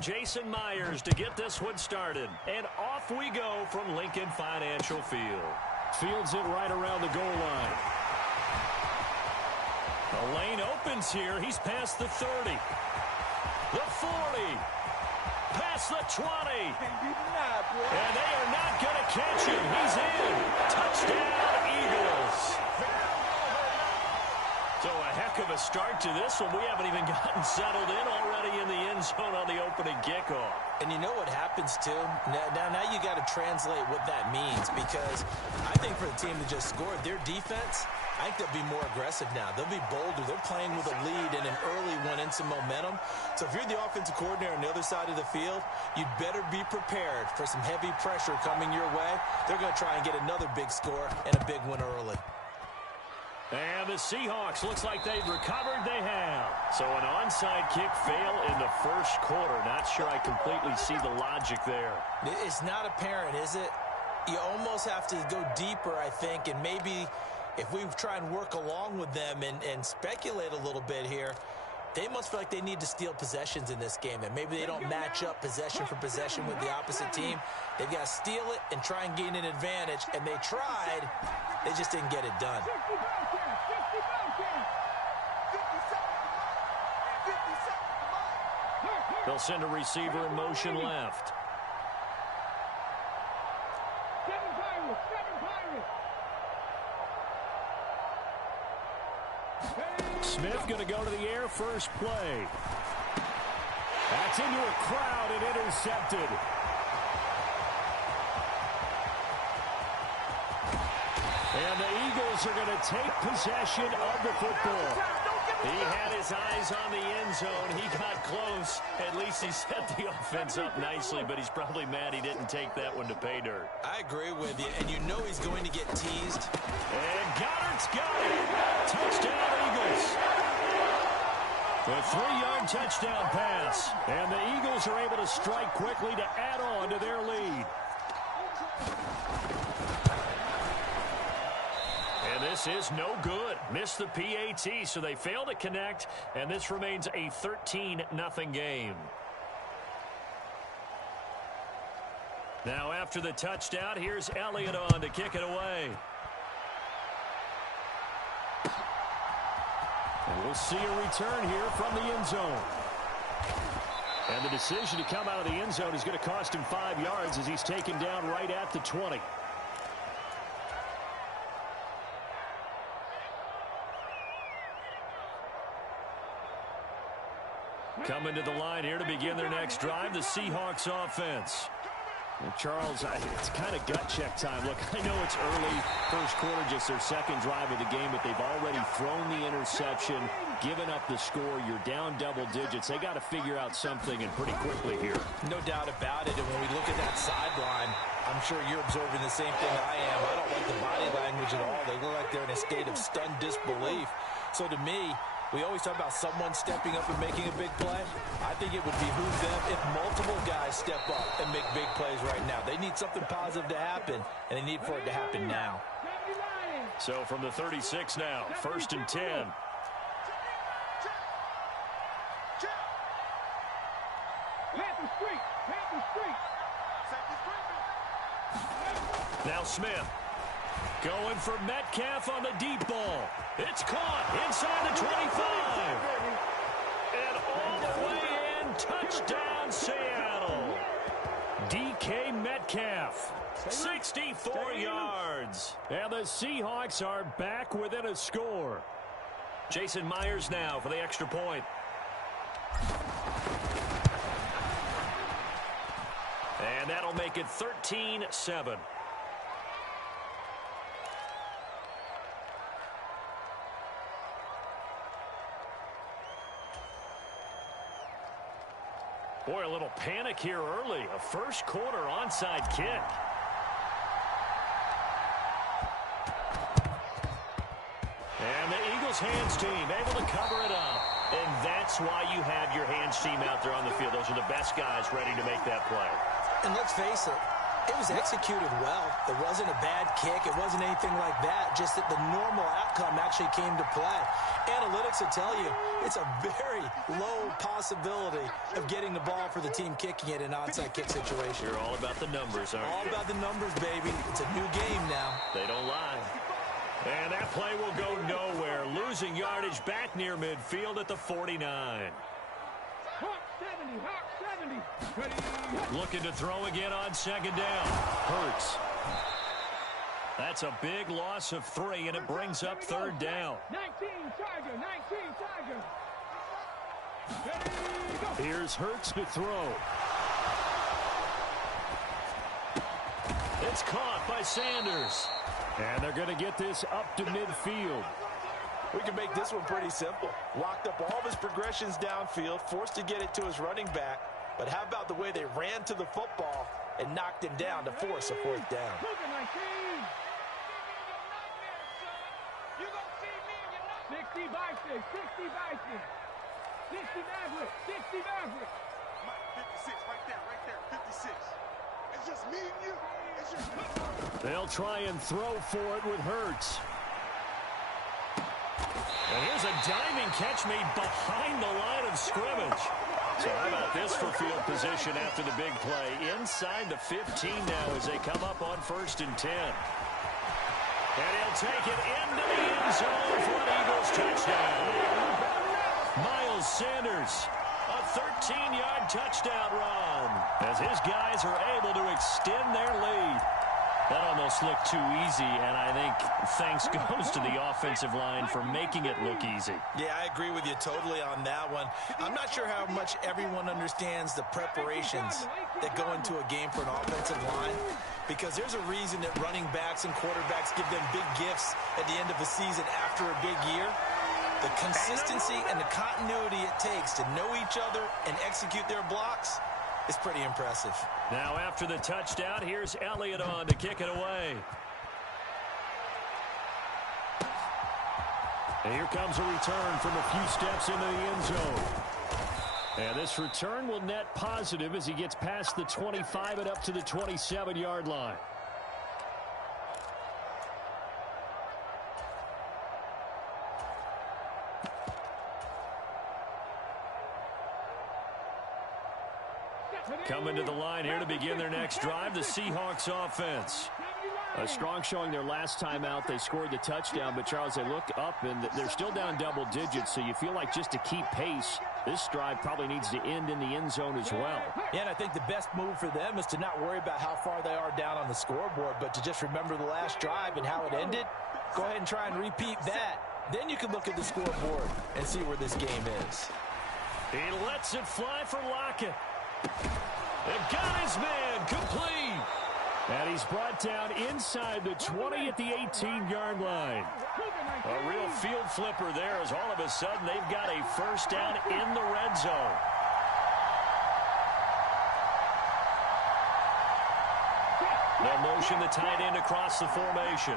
Jason Myers to get this one started. And off we go from Lincoln Financial Field. Fields it right around the goal line. The lane opens here. He's past the 30. The 40. Past the 20. And they are not going to catch him. He's in. Touchdown, Eagles. So a heck of a start to this one. We haven't even gotten settled in already in the end zone on the opening kickoff. And you know what happens, too? Now you got to translate what that means, because I think for the team that just scored, their defense, I think they'll be more aggressive now. They'll be bolder. They're playing with a lead and an early one and some momentum. So if you're the offensive coordinator on the other side of the field, you'd better be prepared for some heavy pressure coming your way. They're going to try and get another big score and a big one early. And the Seahawks, looks like they've recovered. They have. So an onside kick fail in the first quarter. Not sure I completely see the logic there. It's not apparent, is it? You almost have to go deeper, I think, and maybe if we try and work along with them and speculate a little bit here, they must feel like they need to steal possessions in this game. That maybe they don't match up possession for possession with the opposite team. They've got to steal it and try and gain an advantage. And they tried. They just didn't get it done. They'll send a receiver in motion left. Smith going to go to the air first play. That's into a crowd and intercepted. And the Eagles are going to take possession of the football. He had his eyes on the end zone. He got close. At least he set the offense up nicely, but he's probably mad he didn't take that one to pay dirt. I agree with you, and you know he's going to get teased. And Goddard's got it. Touchdown, Eagles. A 3-yard touchdown pass. And the Eagles are able to strike quickly to add on to their lead. And this is no good. Missed the PAT, so they fail to connect, and this remains a 13-0 game. Now after the touchdown, here's Elliott on to kick it away. And we'll see a return here from the end zone. And the decision to come out of the end zone is going to cost him 5 yards as he's taken down right at the 20. Coming to the line here to begin their next drive, the Seahawks offense. And Charles, it's kind of gut check time. Look, I know it's early, first quarter, just their second drive of the game, but they've already thrown the interception, given up the score. You're down double digits. They got to figure out something, and pretty quickly here. No doubt about it. And when we look at that sideline, I'm sure you're observing the same thing I am. I don't like the body language at all. They look like they're in a state of stunned disbelief. So to me, we always talk about someone stepping up and making a big play. I think it would behoove them if multiple guys step up and make big plays right now. They need something positive to happen, and they need for it to happen now. So from the 36 now, 1st and 10. Now Smith. Going for Metcalf on the deep ball. It's caught inside the 25. And all the way in, touchdown Seattle. DK Metcalf, 64 yards. And the Seahawks are back within a score. Jason Myers now for the extra point. And that'll make it 13-7. Boy, a little panic here early. A first quarter onside kick. And the Eagles hands team able to cover it up. And that's why you have your hands team out there on the field. Those are the best guys ready to make that play. And let's face it, It was executed well. It wasn't a bad kick. It wasn't anything like that. Just that the normal outcome actually came to play. Analytics will tell you it's a very low possibility of getting the ball for the team kicking it in an onside kick situation. You're all about the numbers, aren't you? All about the numbers, baby. It's a new game now. They don't lie. And that play will go nowhere. Losing yardage back near midfield at the 49. Looking to throw again on second down. Hurts. That's a big loss of 3, and it brings up third down. 19 Tiger, 19 Tiger. Here's Hurts to throw. It's caught by Sanders. And they're going to get this up to midfield. We can make this one pretty simple. Locked up all of his progressions downfield, forced to get it to his running back. But how about the way they ran to the football and knocked him down to force a fourth down? 60 Bison, 60 Bison. 60 Maverick, 60 Maverick. 56, right there, 56. It's just me and you. It's just me. They'll try and throw for it with Hurts. And here's a diving catch made behind the line of scrimmage. So how about this for field position after the big play? Inside the 15 now as they come up on 1st and 10. And he'll take it into the end zone for an Eagles touchdown. Miles Sanders, a 13-yard touchdown run as his guys are able to extend their lead. That almost looked too easy, and I think thanks goes to the offensive line for making it look easy. Yeah, I agree with you totally on that one. I'm not sure how much everyone understands the preparations that go into a game for an offensive line, because there's a reason that running backs and quarterbacks give them big gifts at the end of the season after a big year. The consistency and the continuity it takes to know each other and execute their blocks is pretty impressive. Now after the touchdown, here's Elliott on to kick it away. And here comes a return from a few steps into the end zone. And this return will net positive as he gets past the 25 and up to the 27-yard line. Coming to the line here to begin their next drive, the Seahawks offense. A strong showing their last time out. They scored the touchdown, but Charles, they look up and they're still down double digits, so you feel like just to keep pace, this drive probably needs to end in the end zone as well. Yeah, and I think the best move for them is to not worry about how far they are down on the scoreboard, but to just remember the last drive and how it ended. Go ahead and try and repeat that. Then you can look at the scoreboard and see where this game is. He lets it fly for Lockett. They've got his man complete. And he's brought down inside the 20 at the 18-yard line. A real field flipper there as all of a sudden they've got a first down in the red zone. They'll motion the tight end across the formation.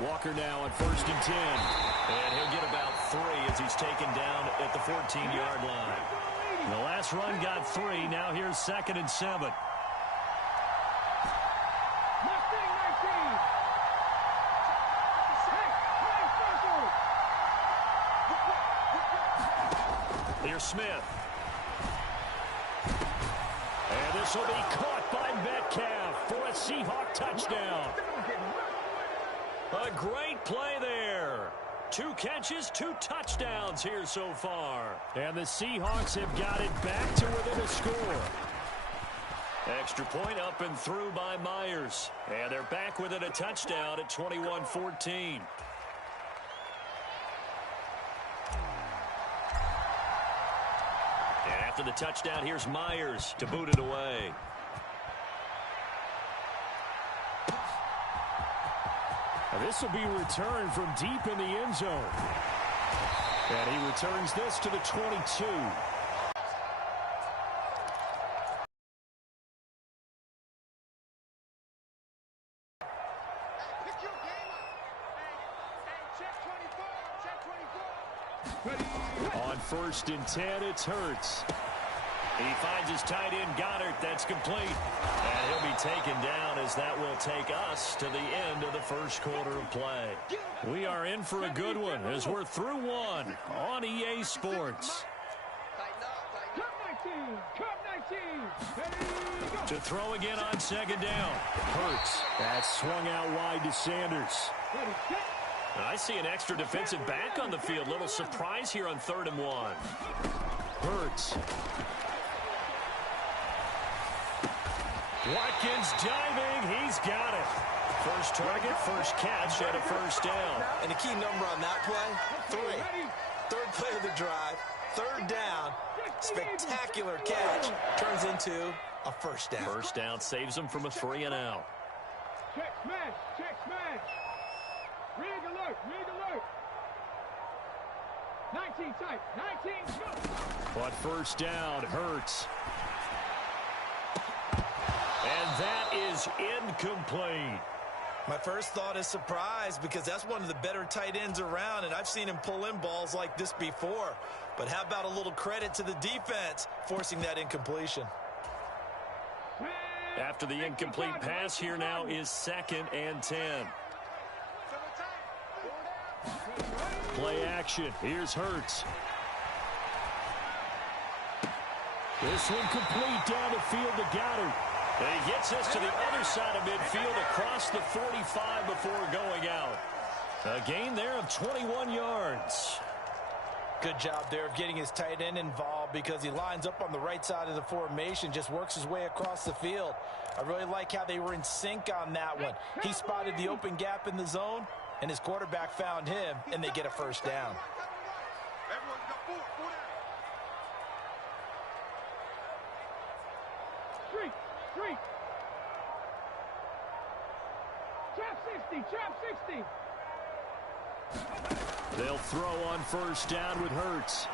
Walker now on 1st and 10. And he'll get about 3 as he's taken down at the 14-yard line. The last run got 3. Now here's 2nd and 7. Here's Smith. And this will be caught by Metcalf for a Seahawk touchdown. A great play there. 2 catches, 2 touchdowns here so far. And the Seahawks have got it back to within a score. Extra point up and through by Myers. And they're back within a touchdown at 21-14. And after the touchdown, here's Myers to boot it away. This will be returned from deep in the end zone. And he returns this to the 22. On 1st and 10, it's Hurts. He finds his tight end, Goddard. That's complete. And he'll be taken down as that will take us to the end of the first quarter of play. We are in for a good one as we're through one on EA Sports. To throw again on second down. Hurts. That's swung out wide to Sanders. I see an extra defensive back on the field. Little surprise here on 3rd and 1. Hurts. Watkins diving. He's got it. First target, first catch, and a first down. And the key number on that play, 3. Third play of the drive, 3rd down. Spectacular catch turns into a first down. First down saves him from a 3 and out. Check smash, check smash. Rig alert, rig alert. 19 tight, 19 go. But first down, Hurts. And that is incomplete. My first thought is surprise because that's one of the better tight ends around, and I've seen him pull in balls like this before. But how about a little credit to the defense forcing that incompletion? After the incomplete pass, here now is 2nd and 10. Play action. Here's Hurts. This one complete down the field to Goddard. And he gets us to the other side of midfield across the 45 before going out. A gain there of 21 yards. Good job there of getting his tight end involved because he lines up on the right side of the formation, just works his way across the field. I really like how they were in sync on that one. He spotted the open gap in the zone, and his quarterback found him, and they get a first down. Everyone's got 4 down. Street. Trap 60. They'll throw on first down with Hurts.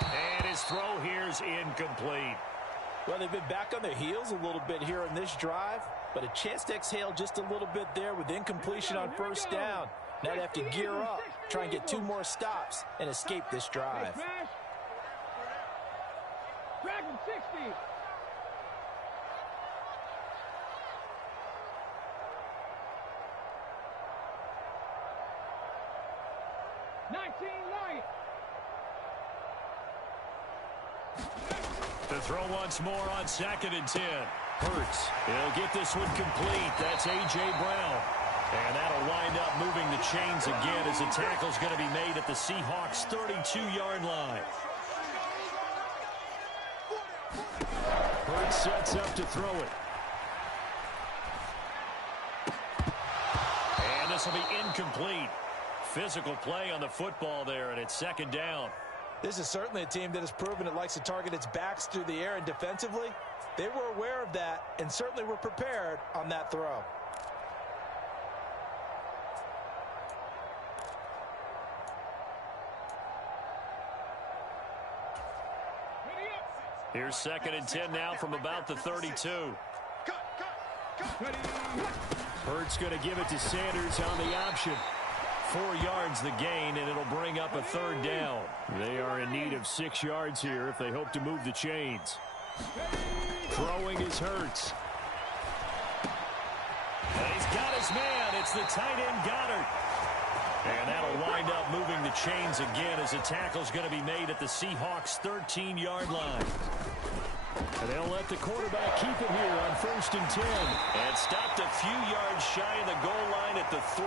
And his throw here's incomplete. Well, they've been back on their heels a little bit here in this drive, but a chance to exhale just a little bit there with incompletion on first down. Now they have to gear up, try and get 2 more stops, and escape this drive. Drag him 60. To throw once more on 2nd and 10. Hurts. He'll get this one complete. That's A.J. Brown. And that'll wind up moving the chains again as the tackle's going to be made at the Seahawks' 32-yard line. Hurts sets up to throw it. And this will be incomplete. Physical play on the football there, and it's 2nd down. This is certainly a team that has proven it likes to target its backs through the air, and defensively, they were aware of that and certainly were prepared on that throw. Here's 2nd and 10 now from about the 32. Hurts going to give it to Sanders on the option. 4 yards the gain, and it'll bring up a 3rd down. They are in need of 6 yards here if they hope to move the chains. Throwing is Hurts. And he's got his man. It's the tight end, Goddard. And that'll wind up moving the chains again as the tackle's going to be made at the Seahawks' 13-yard line. And they'll let the quarterback keep it here on 1st and 10. And stopped a few yards shy of the goal line at the 3.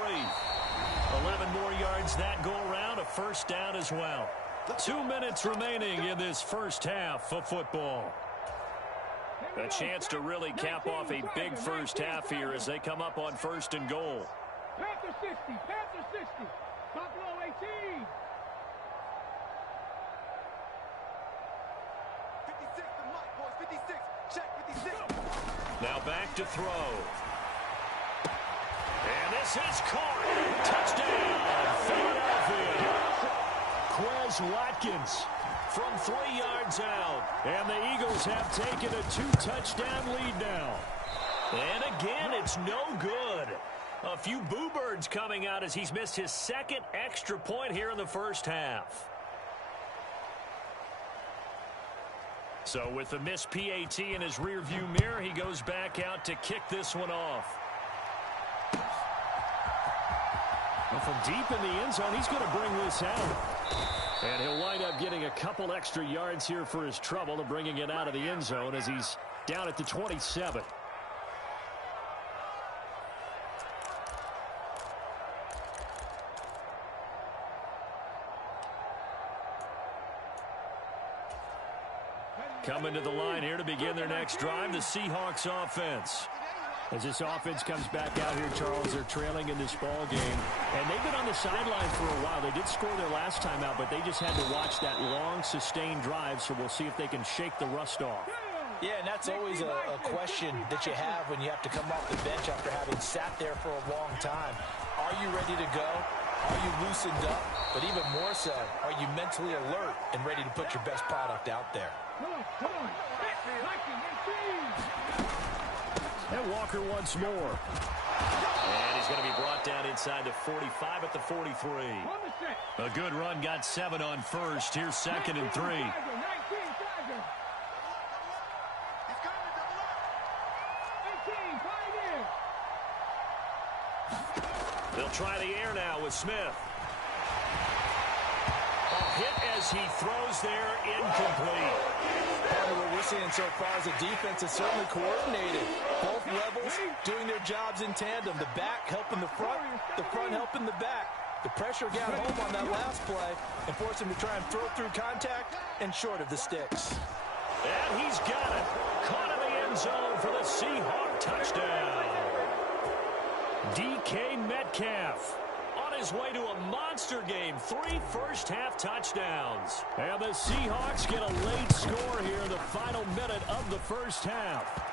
11 more yards that go around, a first down as well. 2 minutes remaining in this first half of football. A chance to really cap off a big first half here as they come up on 1st and goal. Panther 60, Panther 60. Buffalo 18. 56 to Mike, boys. 56. Check 56. Now back to throw. And this is caught. Touchdown, Philadelphia. Quez Watkins from 3 yards out. And the Eagles have taken a 2-touchdown lead now. And again, it's no good. A few boo birds coming out as he's missed his 2nd extra point here in the first half. So with the missed PAT in his rearview mirror, he goes back out to kick this one off. Well, from deep in the end zone, he's going to bring this out. And he'll wind up getting a couple extra yards here for his trouble and bringing it out of the end zone as he's down at the 27. Coming to the line here to begin their next drive, the Seahawks offense. As this offense comes back out here, Charles, they're trailing in this ball game. And they've been on the sideline for a while. They did score their last time out, but they just had to watch that long, sustained drive, so we'll see if they can shake the rust off. Yeah, and that's always a question that you have when you have to come off the bench after having sat there for a long time. Are you ready to go? Are you loosened up? But even more so, are you mentally alert and ready to put your best product out there? Come on. And Walker once more. And he's going to be brought down inside the 45 at the 43. A good run, got 7 on first. Here's 2nd and 3. They'll try the air now with Smith. A hit as he throws there, incomplete. Part of what we're seeing so far is the defense is certainly coordinated. Both levels doing their jobs in tandem. The back helping the front helping the back. The pressure got home on that last play and forced him to try and throw through contact and short of the sticks. And he's got it. Caught in the end zone for the Seahawk touchdown. DK Metcalf on his way to a monster game. 3 first-half touchdowns. And the Seahawks get a late score here in the final minute of the first half.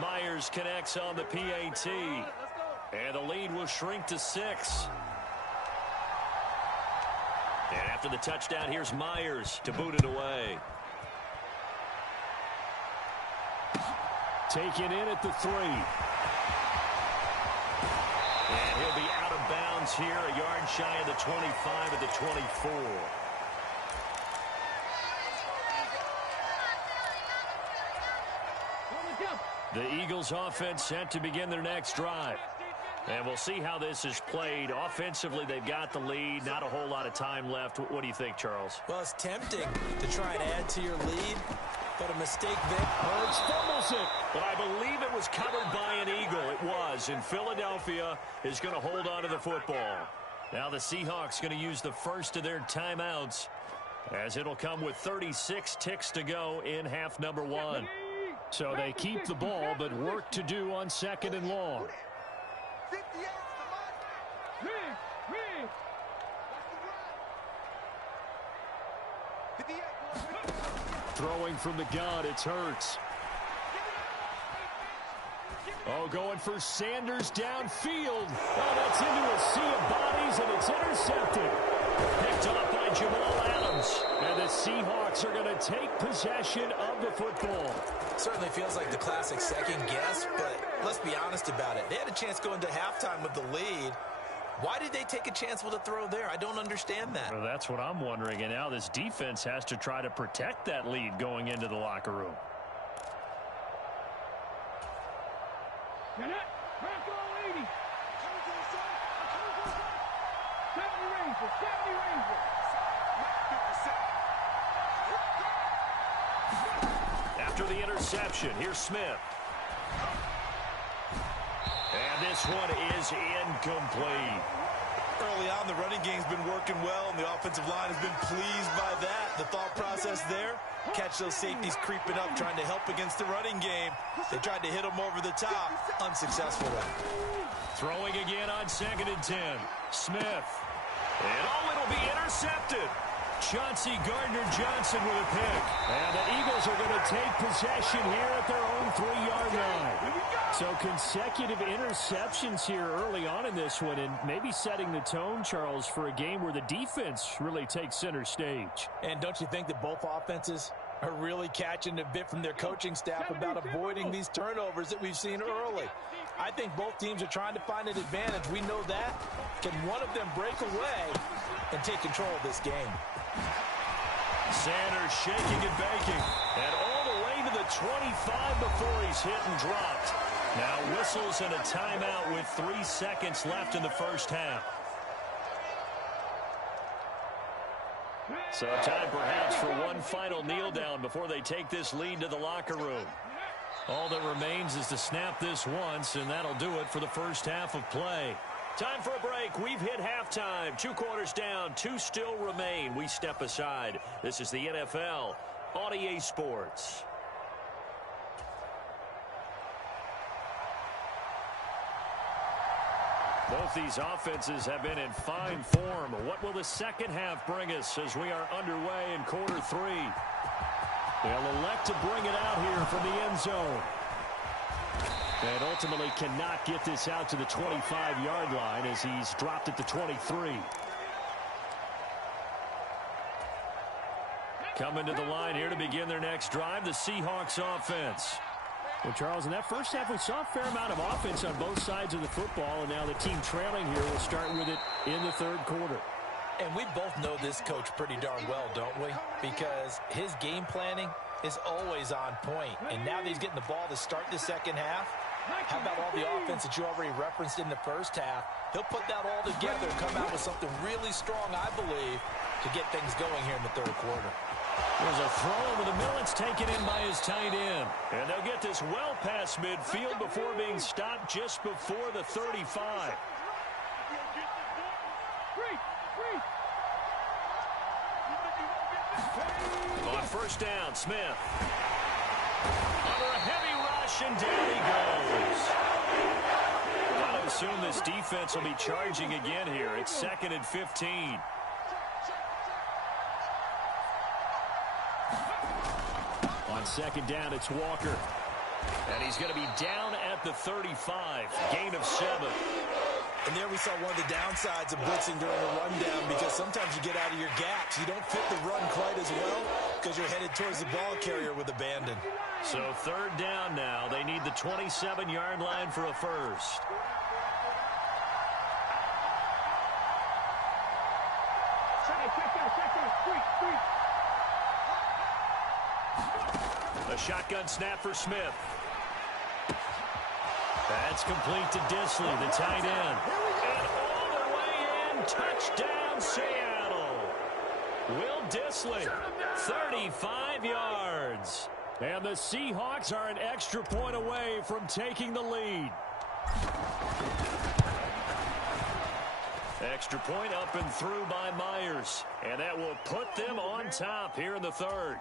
Myers connects on the PAT. And the lead will shrink to 6. And after the touchdown, here's Myers to boot it away. Taken in at the 3. And he'll be out of bounds here, a yard shy of the 25 at the 24. The Eagles offense set to begin their next drive. And we'll see how this is played. Offensively, they've got the lead. Not a whole lot of time left. What do you think, Charles? Well, it's tempting to try and add to your lead, but a mistake there. Hurts fumbles it, but I believe it was covered by an Eagle. It was, and Philadelphia is going to hold on to the football. Now the Seahawks going to use the first of their timeouts, as it'll come with 36 ticks to go in half number 1. So they keep the ball, but work to do on 2nd and long. Throwing from the gun, it's Hurts. Oh, going for Sanders downfield. Oh, that's into a sea of bodies, and it's intercepted. Picked off by Jamal Adams. And the Seahawks are going to take possession of the football. Certainly feels like the classic second guess, but let's be honest about it. They had a chance going to halftime with the lead. Why did they take a chance with a throw there? I don't understand that. Well, that's what I'm wondering. And now this defense has to try to protect that lead going into the locker room. After the interception, here's Smith. And this one is incomplete. Early on, the running game's been working well, and the offensive line has been pleased by that. The thought process there, catch those safeties creeping up, trying to help against the running game. They tried to hit them over the top, unsuccessfully. Throwing again on 2nd and 10. Smith. And it'll be intercepted. Chauncey Gardner-Johnson with a pick. And the Eagles are going to take possession here at their own 3-yard line. So consecutive interceptions here early on in this one, and maybe setting the tone, Charles, for a game where the defense really takes center stage. And don't you think that both offenses are really catching a bit from their coaching staff about avoiding these turnovers that we've seen early? I think both teams are trying to find an advantage. We know that. Can one of them break away and take control of this game? Sanders shaking and baking. And all the way to the 25 before he's hit and dropped. Now whistles and a timeout with 3 seconds left in the first half. So time perhaps for one final kneel down before they take this lead to the locker room. All that remains is to snap this once, and that'll do it for the first half of play. Time for a break. We've hit halftime. 2 quarters down, 2 still remain. We step aside. This is the NFL on EA Sports. Both these offenses have been in fine form. What will the second half bring us as we are underway in quarter 3? They'll elect to bring it out here from the end zone. And ultimately cannot get this out to the 25-yard line as he's dropped at the 23. Coming to the line here to begin their next drive, the Seahawks offense. Well, Charles, in that first half, we saw a fair amount of offense on both sides of the football, and now the team trailing here will start with it in the third quarter. And we both know this coach pretty darn well, don't we? Because his game planning is always on point. And now that he's getting the ball to start the second half, how about all the offense that you already referenced in the first half? He'll put that all together and come out with something really strong, I believe, to get things going here in the third quarter. There's a throw over the middle. It's taken in by his tight end. And they'll get this well past midfield before being stopped just before the 35. On first down, Smith. Under a heavy rush, and down he goes. I assume this defense will be charging again here. It's 2nd and 15. On second down, it's Walker. And he's going to be down at the 35. Gain of 7. And there we saw one of the downsides of blitzing during a rundown, because sometimes you get out of your gaps. You don't fit the run quite as well because you're headed towards the ball carrier with abandon. So third down now. They need the 27-yard line for a first. A shotgun snap for Smith. That's complete to Dissly, the tight end. And all the way in, touchdown Seattle. Will Dissly, 35 yards. And the Seahawks are an extra point away from taking the lead. Extra point up and through by Myers. And that will put them on top here in the third.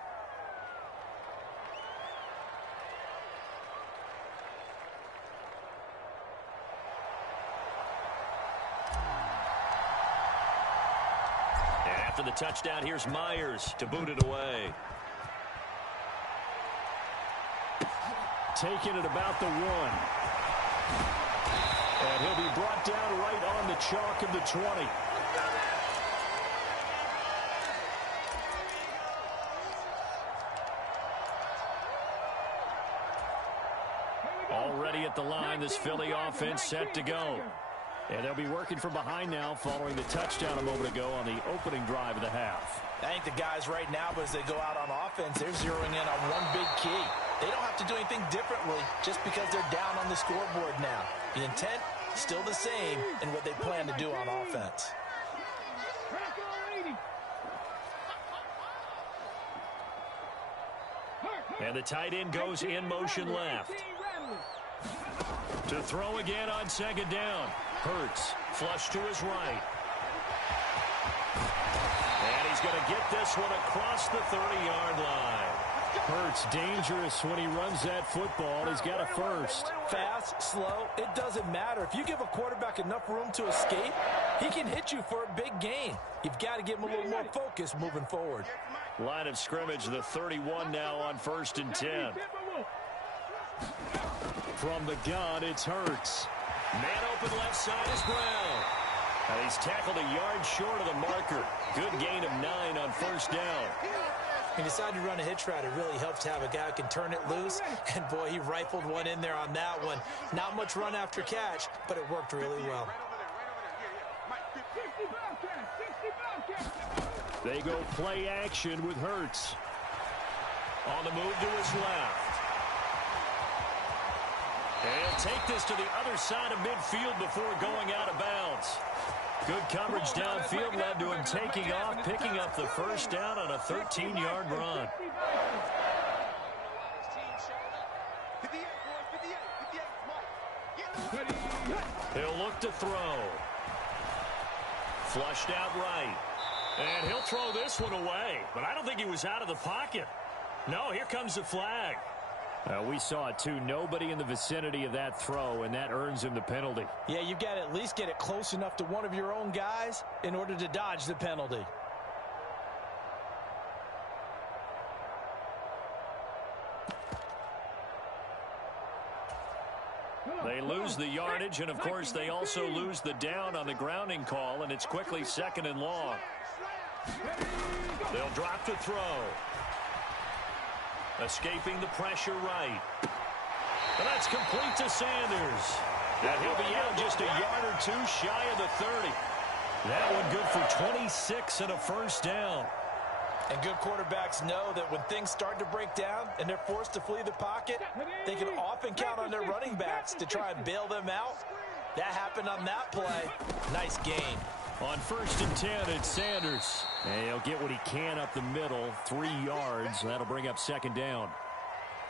After the touchdown, here's Myers to boot it away. Taking it about the 1. And he'll be brought down right on the chalk of the 20. Already at the line, this Philly offense set to go. And they'll be working from behind now following the touchdown a moment ago on the opening drive of the half. I think the guys right now, as they go out on offense, they're zeroing in on one big key. They don't have to do anything differently just because they're down on the scoreboard now. The intent, still the same in what they plan to do on offense. And the tight end goes in motion left. To throw again on second down. Hurts, flush to his right. And he's going to get this one across the 30-yard line. Hurts dangerous when he runs that football. He's got a first. Fast, slow, it doesn't matter. If you give a quarterback enough room to escape, he can hit you for a big gain. You've got to give him a little more focus moving forward. Line of scrimmage, the 31 now on 1st and 10. From the gun, it's Hurts. Man open left side is Brown. And he's tackled a yard short of the marker. Good gain of 9 on first down. He decided to run a hitch route. It really helps to have a guy who can turn it loose. And, boy, he rifled one in there on that one. Not much run after catch, but it worked really well. They go play action with Hurts. On the move to his left. And he'll take this to the other side of midfield before going out of bounds. Good coverage downfield led to him taking off, picking up the first down on a 13-yard run. He'll look to throw. Flushed out right. And he'll throw this one away. But I don't think he was out of the pocket. No, here comes the flag. We saw it too. Nobody in the vicinity of that throw, and that earns him the penalty. Yeah, you've got to at least get it close enough to one of your own guys in order to dodge the penalty. They lose the yardage, and of course they also lose the down on the grounding call, and it's quickly 2nd and long. They'll drop to throw. Escaping the pressure right. And that's complete to Sanders. And he'll be out just a yard or two shy of the 30. That one good for 26 and a first down. And good quarterbacks know that when things start to break down and they're forced to flee the pocket, they can often count on their running backs to try and bail them out. That happened on that play. Nice gain. On 1st and 10, it's Sanders. And he'll get what he can up the middle, 3 yards. That'll bring up 2nd down.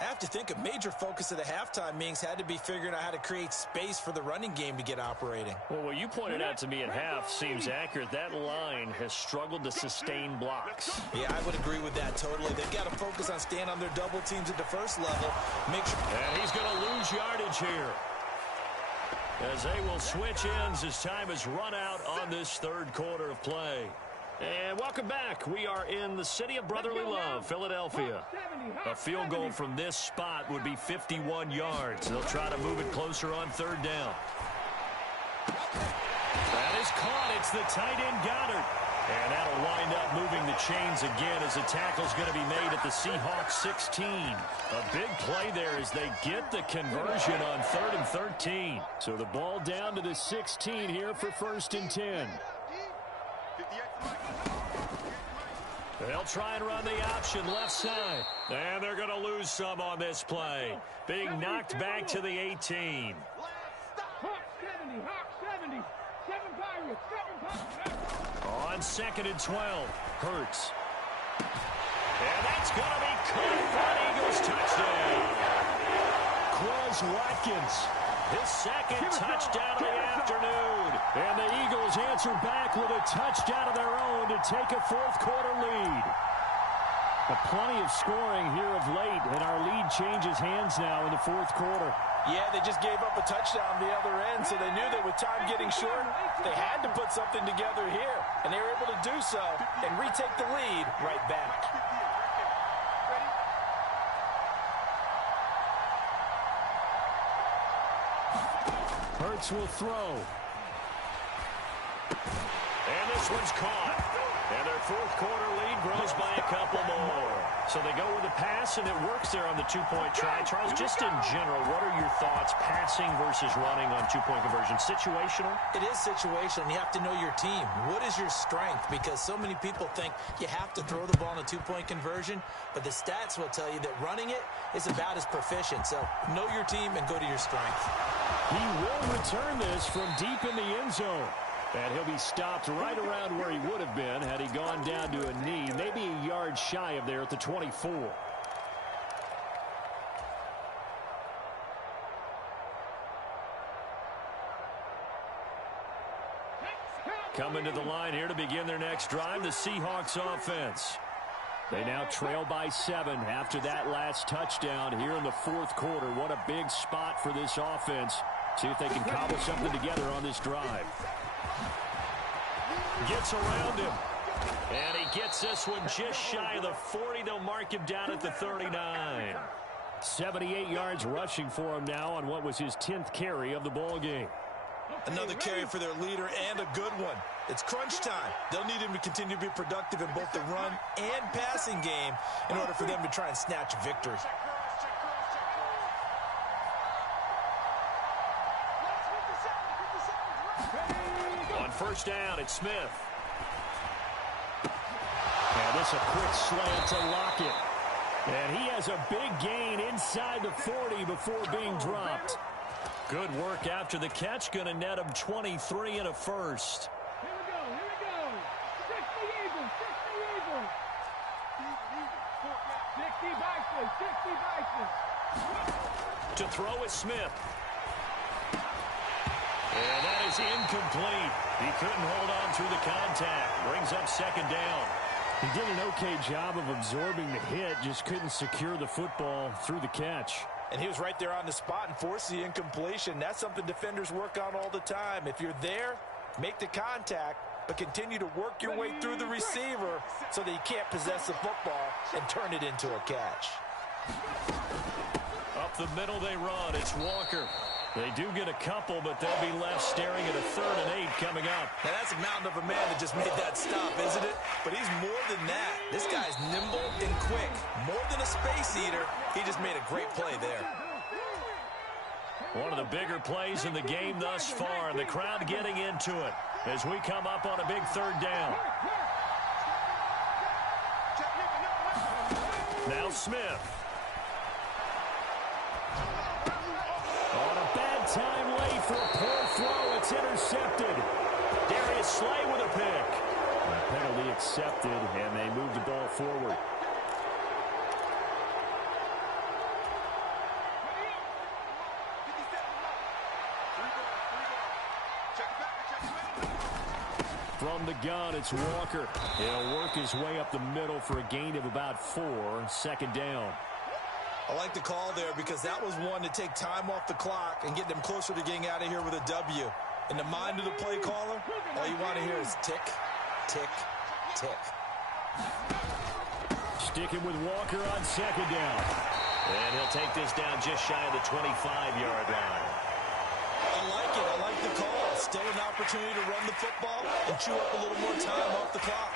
I have to think a major focus of the halftime meetings had to be figuring out how to create space for the running game to get operating. Well, what you pointed out to me at half seems accurate. That line has struggled to sustain blocks. Yeah, I would agree with that totally. They've got to focus on staying on their double teams at the first level. Make sure. And he's going to lose yardage here, as they will switch ends as time has run out on this 3rd quarter of play. And welcome back. We are in the city of brotherly love, Philadelphia. A field goal from this spot would be 51 yards. They'll try to move it closer on 3rd down. That is caught. It's the tight end Goddard. And that'll wind up moving the chains again as the tackle's going to be made at the Seahawks 16. A big play there as they get the conversion on 3rd and 13. So the ball down to the 16 here for 1st and 10. They'll try and run the option left side. And they're going to lose some on this play. Being knocked back to the 18. On 2nd and 12, Hurts. And that's going to be caught for an Eagles touchdown. Quez Watkins, his 2nd touchdown of the afternoon. And the Eagles answer back with a touchdown of their own to take a 4th quarter lead. Plenty of scoring here of late, and our lead changes hands now in the 4th quarter. Yeah, they just gave up a touchdown on the other end, so they knew that with time getting short, they had to put something together here. And they were able to do so and retake the lead right back. Hurts will throw. And this one's caught. And their 4th quarter lead grows by a couple more. So they go with a pass, and it works there on the 2-point try. Charles, just in general, what are your thoughts passing versus running on 2-point conversion? Situational? It is situational. You have to know your team. What is your strength? Because so many people think you have to throw the ball in a 2-point conversion, but the stats will tell you that running it is about as proficient. So know your team and go to your strength. He will return this from deep in the end zone. And he'll be stopped right around where he would have been had he gone down to a knee, maybe a yard shy of there at the 24. Coming to the line here to begin their next drive, the Seahawks offense. They now trail by 7 after that last touchdown here in the 4th quarter. What a big spot for this offense. See if they can cobble something together on this drive. Gets around him. And he gets this one just shy of the 40. They'll mark him down at the 39. 78 yards rushing for him now on what was his 10th carry of the ball game. Another carry for their leader and a good one. It's crunch time. They'll need him to continue to be productive in both the run and passing game in order for them to try and snatch a victory. On 1st down, it's Smith. This a quick slant to Lockett. And he has a big gain inside the 40 before being dropped. Good work after the catch. Going to net him 23 and a first. Here we go. 60 Eagles. 60 Vikings. 60 Vikings. To throw is Smith. And that is incomplete. He couldn't hold on through the contact. Brings up second down. He did an okay job of absorbing the hit, just couldn't secure the football through the catch. And he was right there on the spot and forced the incompletion. That's something defenders work on all the time. If you're there, make the contact, but continue to work your way through the receiver so that you can't possess the football and turn it into a catch. Up the middle they run. It's Walker. They do get a couple, but they'll be left staring at a 3rd and 8 coming up. Now that's a mountain of a man that just made that stop, isn't it? But he's more than that. This guy's nimble and quick. More than a space eater, he just made a great play there. One of the bigger plays in the game thus far, and the crowd getting into it as we come up on a big 3rd down. Now Smith. On a bad time late for a poor throw. It's intercepted. Darius Slay with a pick. A penalty accepted, and they move the ball forward. From the gun, it's Walker. He'll work his way up the middle for a gain of about 4. Second down. I like the call there because that was one to take time off the clock and get them closer to getting out of here with a W. In the mind of the play caller, all you want to hear is tick, tick, tick. Sticking with Walker on second down. And he'll take this down just shy of the 25-yard line. I like it. I like the call. Still an opportunity to run the football and chew up a little more time off the clock.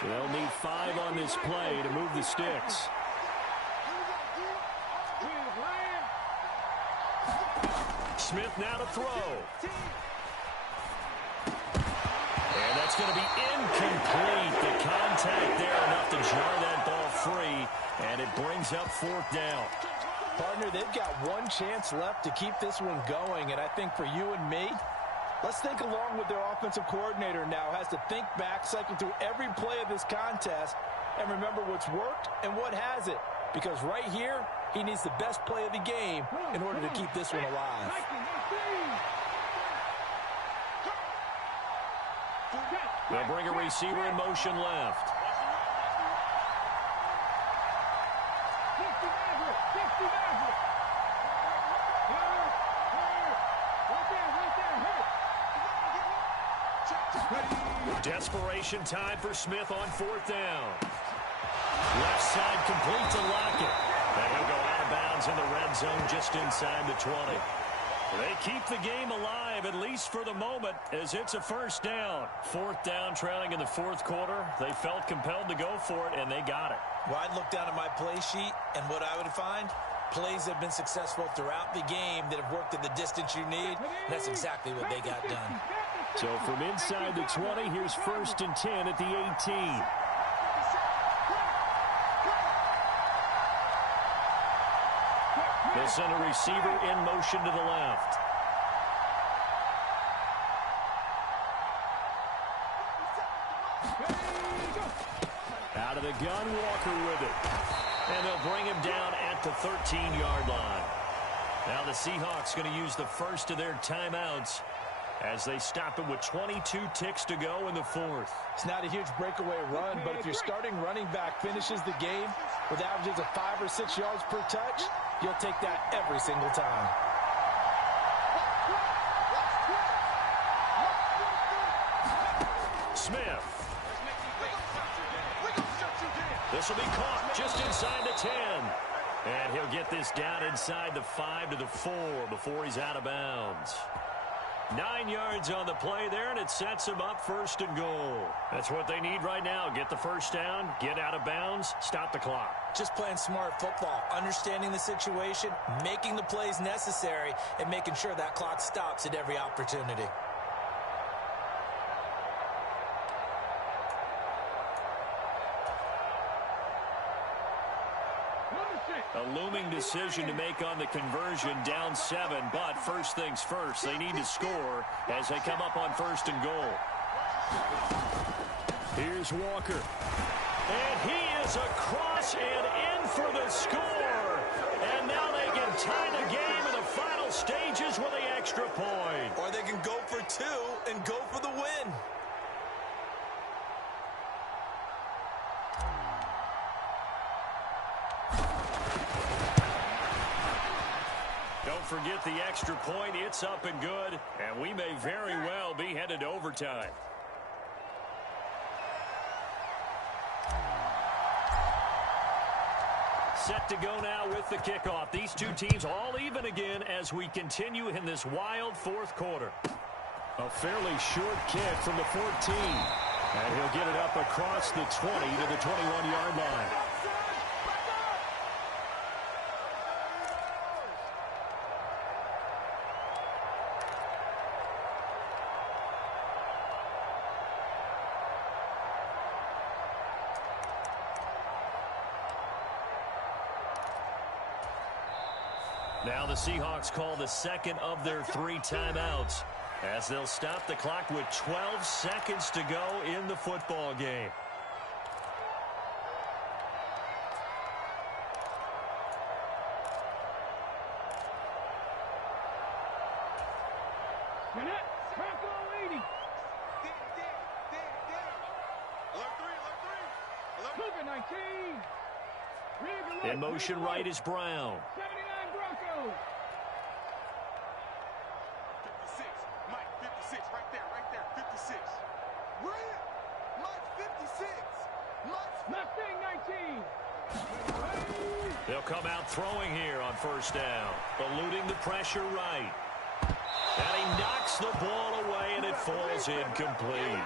They'll need 5 on this play to move the sticks. Smith now to throw. And that's going to be incomplete. The contact there enough to jar that ball free, and it brings up 4th down. Partner, they've got one chance left to keep this one going, and I think for you and me, let's think along with their offensive coordinator now. Has to think back, cycle through every play of this contest, and remember what's worked and what hasn't. Because right here, he needs the best play of the game in order to keep this one alive. They'll bring a receiver in motion left. Desperation time for Smith on 4th down. Left side complete to Lockett. And he'll go out of bounds in the red zone just inside the 20. They keep the game alive, at least for the moment, as it's a 1st down. 4th down, trailing in the 4th quarter. They felt compelled to go for it, and they got it. Well, I'd look down at my play sheet, and what I would find, plays have been successful throughout the game that have worked at the distance you need. And that's exactly what they got done. So from inside the 20, here's 1st and 10 at the 18. They'll send a receiver in motion to the left. Out of the gun, Walker with it. And they'll bring him down at the 13-yard line. Now the Seahawks going to use the first of their timeouts as they stop it with 22 ticks to go in the 4th. It's not a huge breakaway run, but if your starting running back finishes the game with averages of 5 or 6 yards per touch, you'll take that every single time. Smith. This will be caught just inside the 10. And he'll get this down inside the 5 to the 4 before he's out of bounds. 9 yards on the play there, and it sets him up 1st and goal. That's what they need right now. Get the 1st down, get out of bounds, stop the clock. Just playing smart football, understanding the situation, making the plays necessary, and making sure that clock stops at every opportunity. A looming decision to make on the conversion, down 7, but first things first, they need to score as they come up on first and goal. Here's Walker. And he is across and in for the score. And now they can tie the game in the final stages with the extra point. Or they can go for 2 and go for the win. Don't forget the extra point. It's up and good, and we may very well be headed to overtime. Set to go now with the kickoff. These two teams all even again as we continue in this wild fourth quarter. A fairly short kick from the 14. And he'll get it up across the 20 to the 21-yard line. Now the Seahawks call the second of their 3 timeouts as they'll stop the clock with 12 seconds to go in the football game. In motion right is Brown. 79 Broncos. 56. Mike, 56. Right there. 56. Where? Mike, 56. Mustang 19. They'll come out throwing here on first down. Eluding the pressure right. And he knocks the ball away, and it falls incomplete.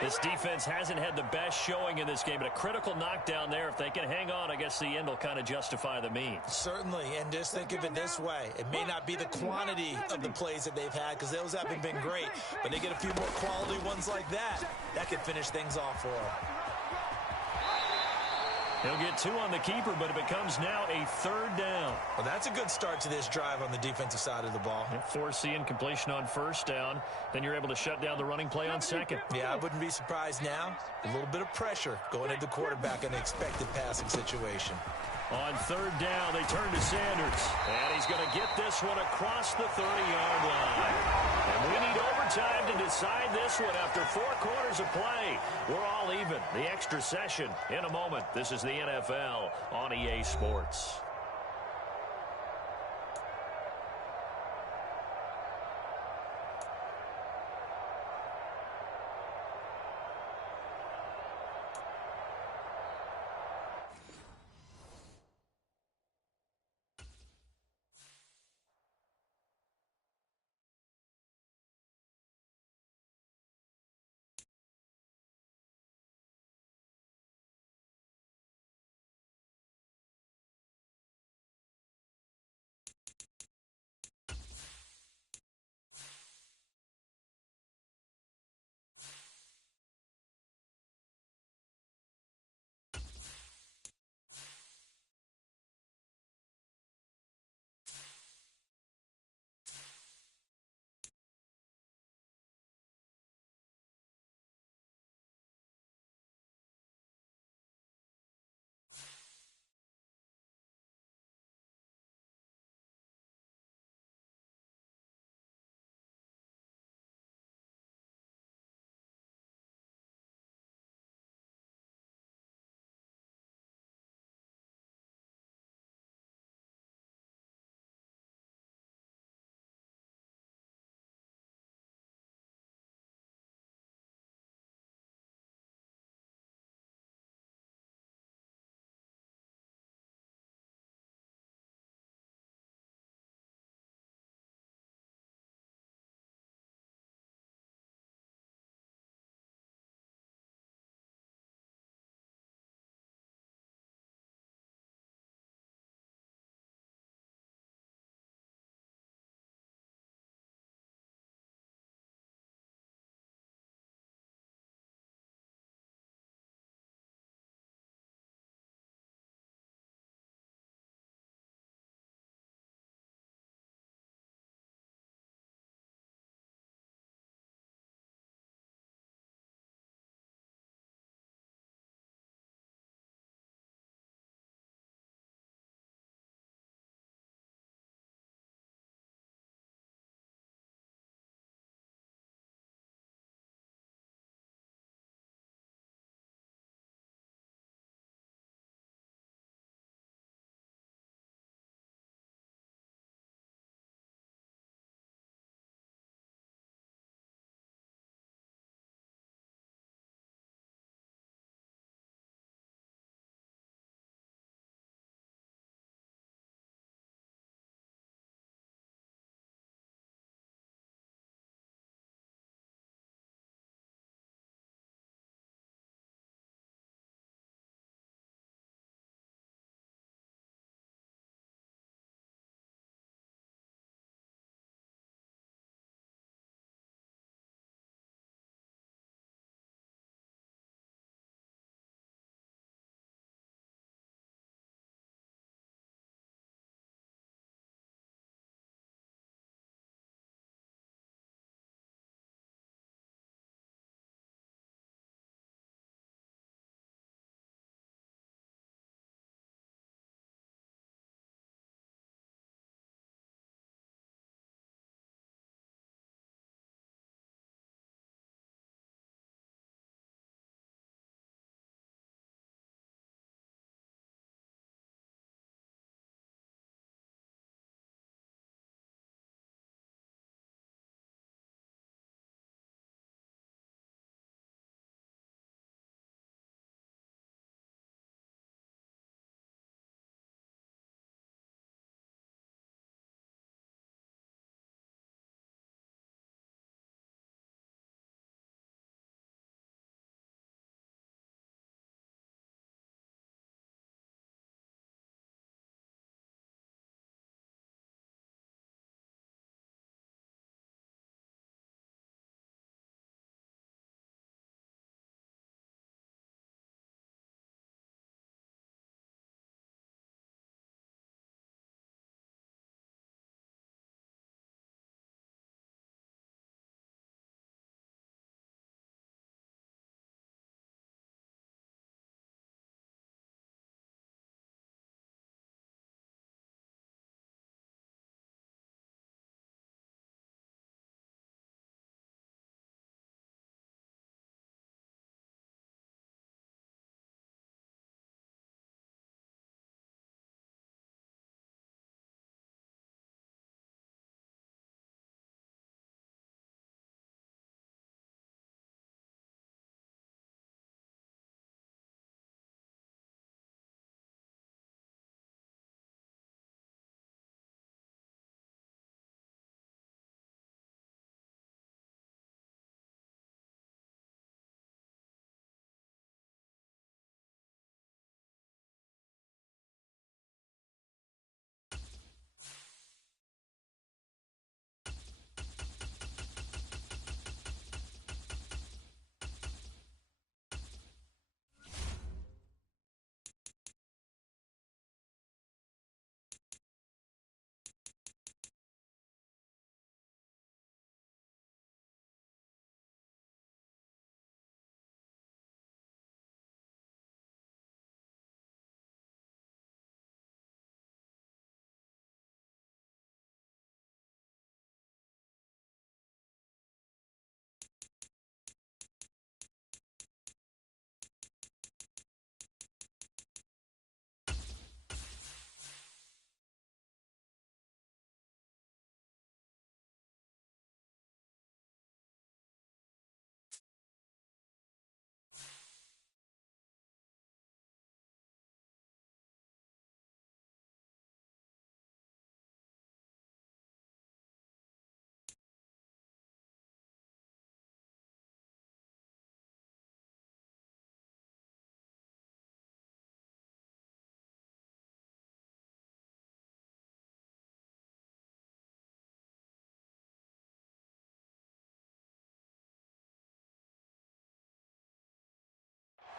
This defense hasn't had the best showing in this game, but a critical knockdown there. If they can hang on, I guess the end will kind of justify the means. Certainly, and just think of it this way. It may not be the quantity of the plays that they've had because those haven't been great, but they get a few more quality ones like that. That could finish things off for them. He'll get 2 on the keeper, but it becomes now a 3rd down. Well, that's a good start to this drive on the defensive side of the ball. Force the incompletion on first down. Then you're able to shut down the running play on second. Yeah, I wouldn't be surprised now. A little bit of pressure going into the quarterback in an expected passing situation. On 3rd down, they turn to Sanders. And he's going to get this one across the 30-yard line. And we need overtime to decide this one after 4 quarters of play. We're all even. The extra session in a moment. This is the NFL on EA Sports.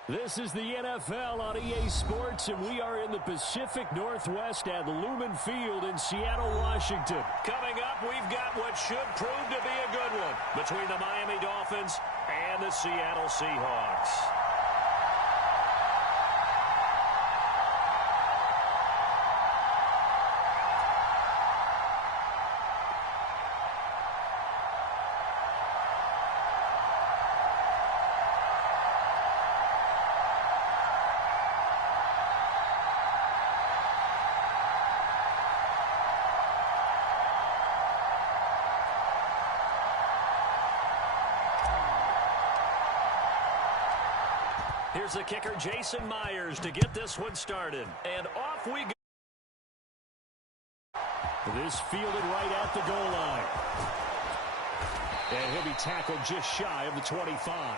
This is the NFL on EA Sports, and we are in the Pacific Northwest at Lumen Field in Seattle, Washington. Coming up, we've got what should prove to be a good one between the Miami Dolphins and the Seattle Seahawks. Here's the kicker, Jason Myers, to get this one started. And off we go. This fielded right at the goal line. And he'll be tackled just shy of the 25.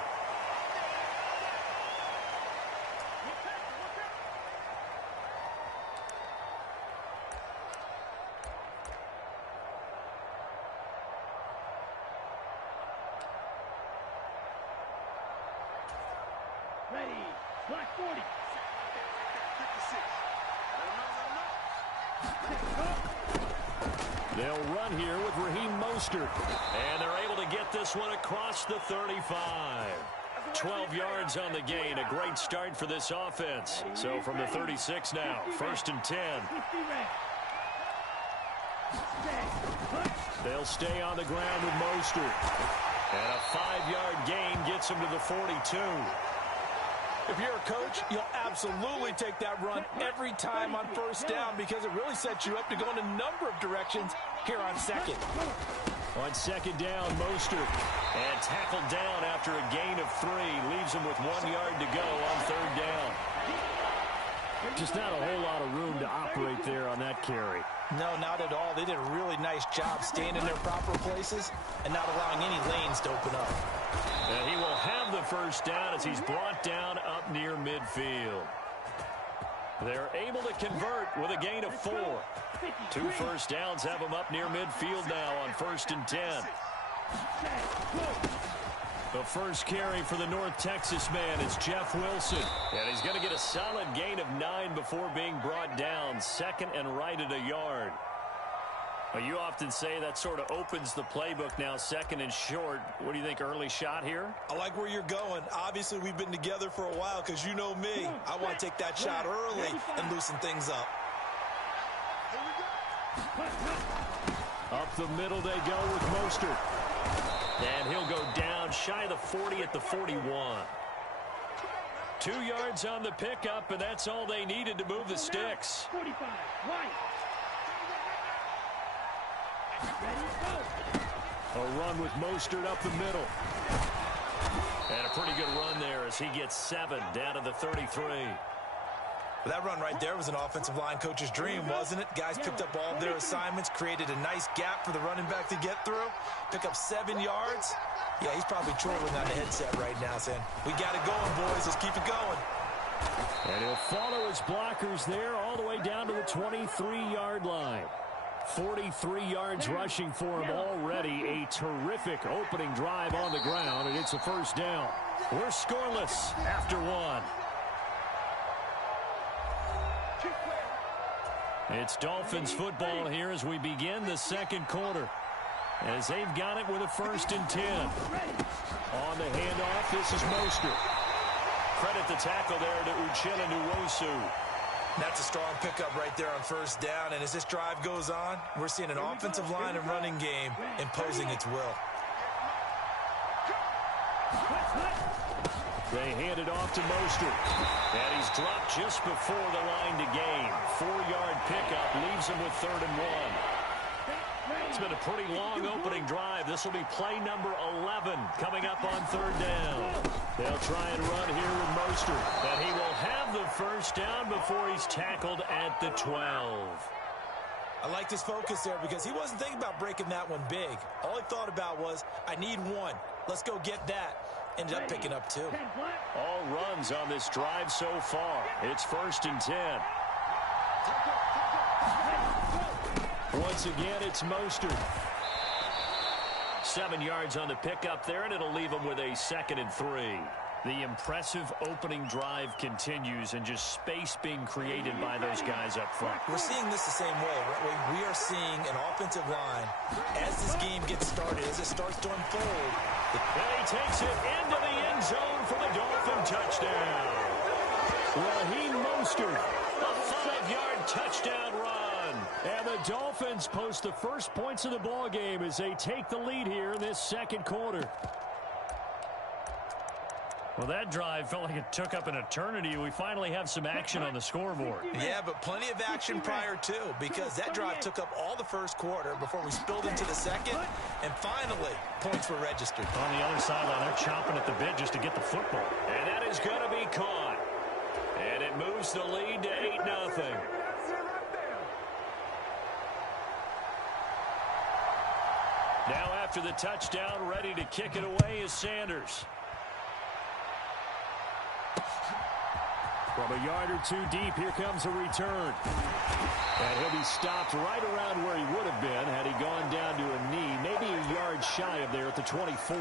Ready. Black 40. They'll run here with Raheem Mostert. And they're able to get this one across the 35. 12 yards on the gain. A great start for this offense. So from the 36 now, 1st and 10. They'll stay on the ground with Mostert. And a 5-yard gain gets him to the 42. If you're a coach, you'll absolutely take that run every time on 1st down because it really sets you up to go in a number of directions here on 2nd. On 2nd down, Mostert. And tackled down after a gain of 3. Leaves him with 1 yard to go on 3rd down. Just not a whole lot of room to operate there on that carry. No, not at all. They did a really nice job staying in their proper places and not allowing any lanes to open up. And he will have the 1st down as he's brought down up near midfield. They're able to convert with a gain of 4. 2 1st downs have him up near midfield now on 1st and 10. The first carry for the North Texas man is Jeff Wilson. And he's going to get a solid gain of 9 before being brought down. 2nd and right at a yard. Well, you often say that sort of opens the playbook now, 2nd and short. What do you think, early shot here? I like where you're going. Obviously, we've been together for a while because you know me. I want to take that shot early and loosen things up. Up the middle they go with Mostert. And he'll go down shy of the 40 at the 41. 2 yards on the pickup, and that's all they needed to move the sticks. 45. Right. A run with Mostert up the middle. And a pretty good run there as he gets 7 down to the 33. That run right there was an offensive line coach's dream, wasn't it? Guys picked up all of their assignments, created a nice gap for the running back to get through, pick up 7 yards. Yeah, he's probably chortling on the headset right now saying, we got it going, boys. Let's keep it going. And he'll follow his blockers there all the way down to the 23-yard line. 43 yards rushing for him already. A terrific opening drive on the ground, and it's a 1st down. We're scoreless after 1. It's Dolphins football here as we begin the 2nd quarter. As they've got it with a 1st and 10. On the handoff, this is Mostert. Credit the tackle there to Uchenna Nwosu. That's a strong pickup right there on 1st down. And as this drive goes on, we're seeing an offensive line and running game imposing its will. They hand it off to Mostert. And he's dropped just before the line to gain. 4-yard pickup leaves him with 3rd and 1. It's been a pretty long opening drive. This will be play number 11 coming up on 3rd down. They'll try and run here with Mostert. And he will have the 1st down before he's tackled at the 12. I like his focus there because he wasn't thinking about breaking that one big. All he thought about was, I need 1. Let's go get that. Ended up picking up 2. All runs on this drive so far. It's 1st and 10. Once again, it's Mostert. 7 yards on the pickup there, and it'll leave him with a 2nd and 3. The impressive opening drive continues and just space being created by those guys up front. We're seeing this the same way, aren't we? We are seeing an offensive line as this game gets started, as it starts to unfold. And he takes it into the end zone for the Dolphin touchdown. Raheem Mostert, a 5-yard touchdown run. And the Dolphins post the first points of the ball game as they take the lead here in this second quarter. Well, that drive felt like it took up an eternity. We finally have some action on the scoreboard. Yeah, but plenty of action prior to, because that drive took up all the first quarter before we spilled into the second, and finally, points were registered. On the other sideline, they're chomping at the bit just to get the football. And that is going to be caught. And it moves the lead to 8-0. Now after the touchdown, ready to kick it away is Sanders. From a yard or two deep, here comes a return. And he'll be stopped right around where he would have been had he gone down to a knee, maybe a yard shy of there at the 24.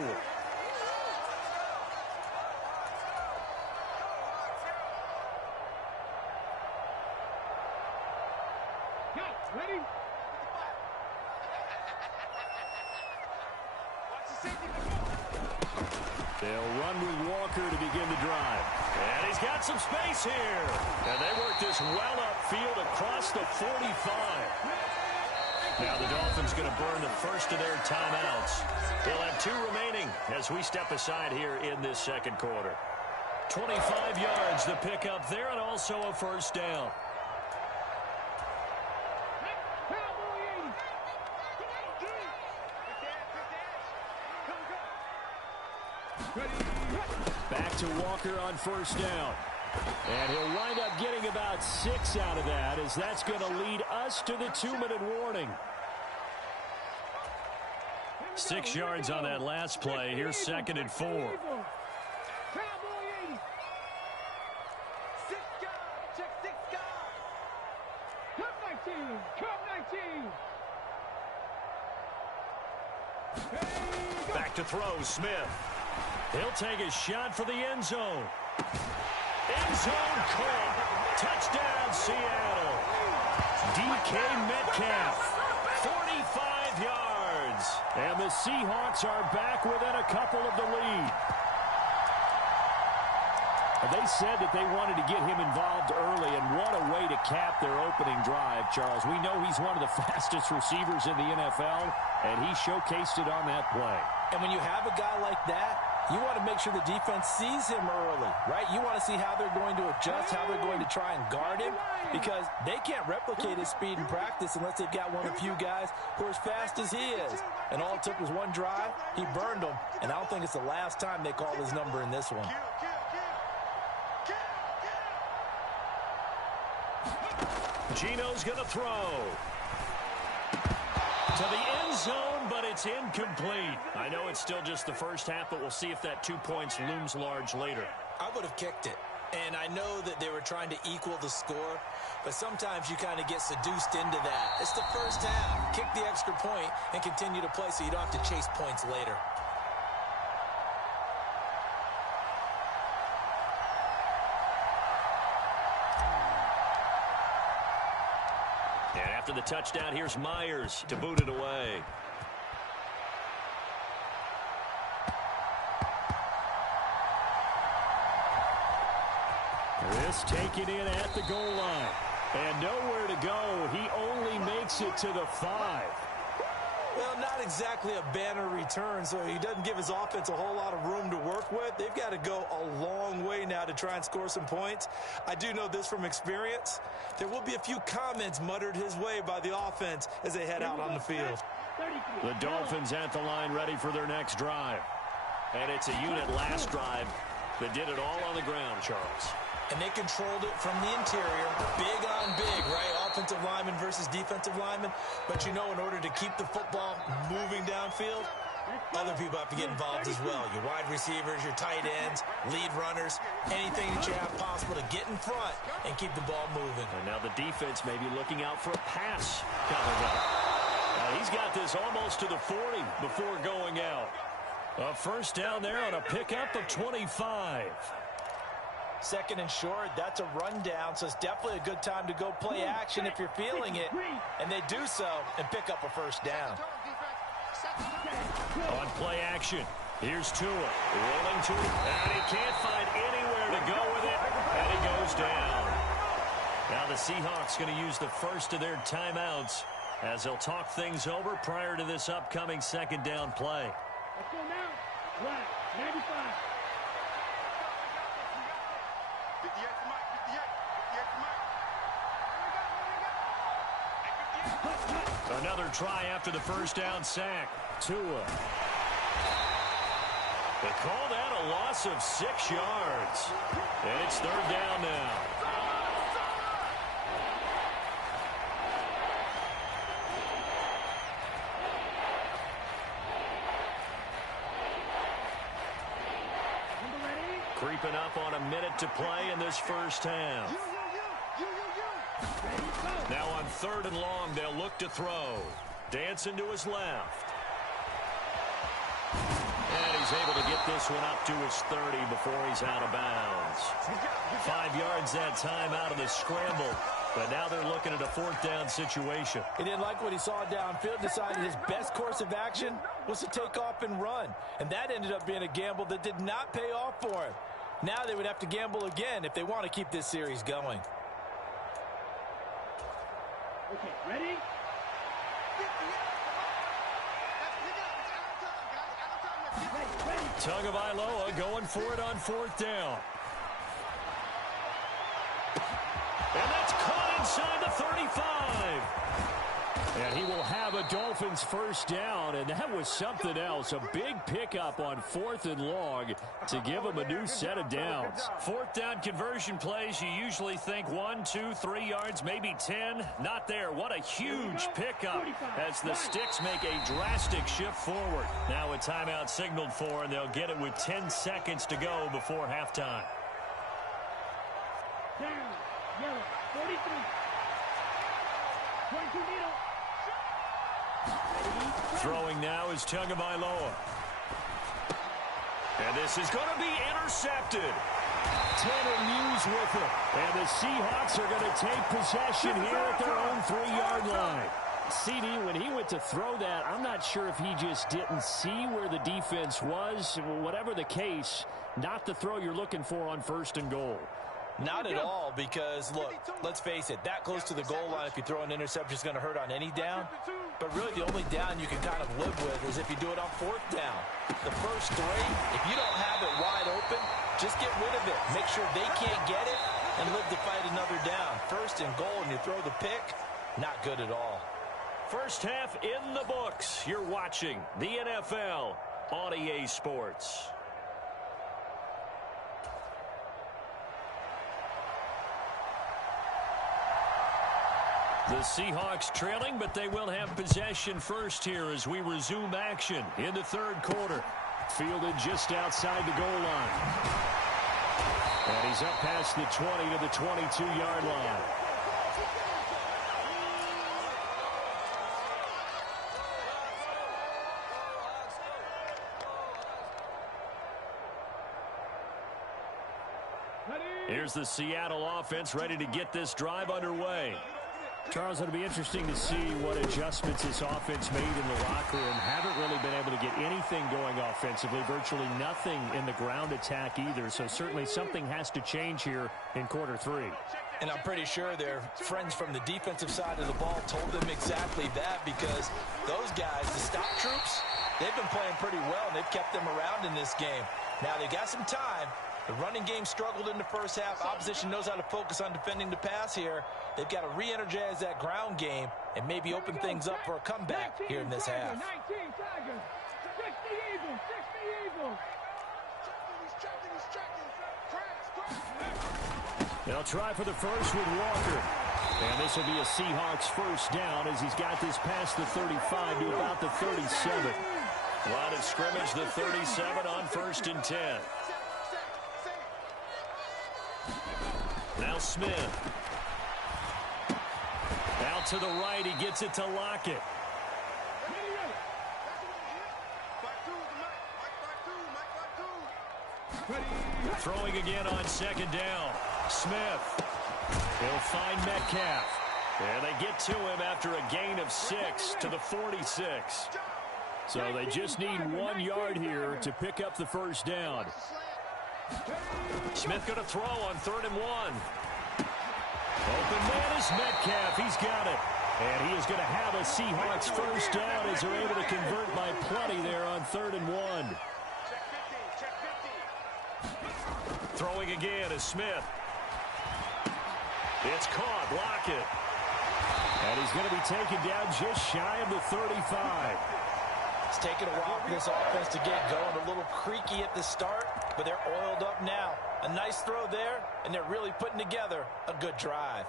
Ready? They'll run with Walker to begin the drive. And he's got some space here. And they work this well upfield across the 45. Now the Dolphins going to burn the first of their timeouts. They'll have 2 remaining as we step aside here in this second quarter. 25 yards the pickup there, and also a first down. Back to Walker on first down. And he'll wind up getting about 6 out of that, as that's going to lead us to the 2-minute warning. 6 yards on that last play. Here's 2nd and 4. Back to throw, Smith. He'll take a shot for the end zone. End zone caught. Touchdown, Seattle. DK Metcalf, 45 yards. And the Seahawks are back within a couple of the lead. They said that they wanted to get him involved early, and what a way to cap their opening drive, Charles. We know he's one of the fastest receivers in the NFL, and he showcased it on that play. And when you have a guy like that, you want to make sure the defense sees him early, right? You want to see how they're going to adjust, how they're going to try and guard him, because they can't replicate his speed in practice unless they've got one of the few guys who are as fast as he is. And all it took was one drive. He burned them, and I don't think it's the last time they call his number in this one. Gino's going to throw to the end zone, but it's incomplete. I know it's still just the first half, but we'll see if that 2 points looms large later. I would have kicked it. And I know that they were trying to equal the score, but sometimes you kind of get seduced into that. It's the first half. Kick the extra point and continue to play so you don't have to chase points later. And after the touchdown, here's Myers to boot it away. This taken in at the goal line. And nowhere to go. He only makes it to the 5. Well, not exactly a banner return, so he doesn't give his offense a whole lot of room to work with. They've got to go a long way now to try and score some points. I do know this from experience. There will be a few comments muttered his way by the offense as they head out on the field. The Dolphins at the line ready for their next drive. And it's a unit last drive that did it all on the ground, Charles. And they controlled it from the interior. Big on big, right? Offensive lineman versus defensive lineman. But you know, in order to keep the football moving downfield, other people have to get involved as well. Your wide receivers, your tight ends, lead runners, anything that you have possible to get in front and keep the ball moving. And now the defense may be looking out for a pass coming up. He's got this almost to the 40 before going out. A first down there on a pickup of 25. Second and short, that's a rundown, so it's definitely a good time to go play action if you're feeling it. And they do so and pick up a first down. On play action, here's Tua. Rolling to it, and he can't find anywhere to go with it, and he goes down. Now the Seahawks going to use the first of their timeouts as they'll talk things over prior to this upcoming second down play. Let's go now. Right, 95. 58 to Mike, 58 to Mike. Another try after the first down sack. Tua. They call that a loss of 6 yards. And it's third down now. Creeping up on a minute to play in this first half. Now on third and long, they'll look to throw. Dancing to his left. And he's able to get this one up to his 30 before he's out of bounds. 5 yards that time out of the scramble. But now they're looking at a fourth down situation. He didn't like what he saw downfield, decided his best course of action was to take off and run. And that ended up being a gamble that did not pay off for him. Now they would have to gamble again if they want to keep this series going. Okay, ready? Tagovailoa going for it on fourth down. And that's caught inside the 35. And he will have a Dolphins first down, and that was something else. A big pickup on fourth and long to give him a new set of downs. Fourth down conversion plays, you usually think 1, 2, 3 yards, maybe 10. Not there. What a huge pickup as the Sticks make a drastic shift forward. Now a timeout signaled for, and they'll get it with 10 seconds to go before halftime. Down, yellow, 43. 22 needle. Throwing now is Tagovailoa. And this is going to be intercepted. Tanner Muse with it. And the Seahawks are going to take possession here at their own 3-yard line. CD, when he went to throw that, I'm not sure if he just didn't see where the defense was. Whatever the case, not the throw you're looking for on first and goal. Not at all, because, look, let's face it, that close to the goal line, if you throw an interception, is going to hurt on any down. But really, the only down you can kind of live with is if you do it on fourth down. The first three, if you don't have it wide open, just get rid of it. Make sure they can't get it and live to fight another down. First and goal, and you throw the pick, not good at all. First half in the books. You're watching the NFL on EA Sports. The Seahawks trailing, but they will have possession first here as we resume action in the third quarter. Fielded just outside the goal line. And he's up past the 20 to the 22-yard line. Here's the Seattle offense ready to get this drive underway. Charles, it'll be interesting to see what adjustments this offense made in the locker room. Haven't really been able to get anything going offensively, virtually nothing in the ground attack either. So certainly something has to change here in quarter three. And I'm pretty sure their friends from the defensive side of the ball told them exactly that, because those guys, the stop troops, they've been playing pretty well, and they've kept them around in this game. Now, they got some time. The running game struggled in the first half. Opposition knows how to focus on defending the pass here. They've got to re-energize that ground game and maybe open things up for a comeback here in this half. 19 Tigers, 60 Eagles, 60 Eagles. They'll try for the first with Walker. And this will be a Seahawks first down as he's got this past the 35 to about the 37. Line of scrimmage, the 37 on first and 10. Now Smith. Out to the right, he gets it to Lockett. Throwing again on second down. Smith. He'll find Metcalf. And they get to him after a gain of 6 to the 46. So they just need 1 yard here to pick up the first down. Smith going to throw on 3rd and 1. Open man is Metcalf. He's got it. And he is going to have a Seahawks first down as they're able to convert by plenty there on 3rd and 1. Throwing again is Smith. It's caught. Lockett. And he's going to be taken down just shy of the 35. It's taken a while for this offense to get going. A little creaky at the start, but they're oiled up now. A nice throw there, and they're really putting together a good drive.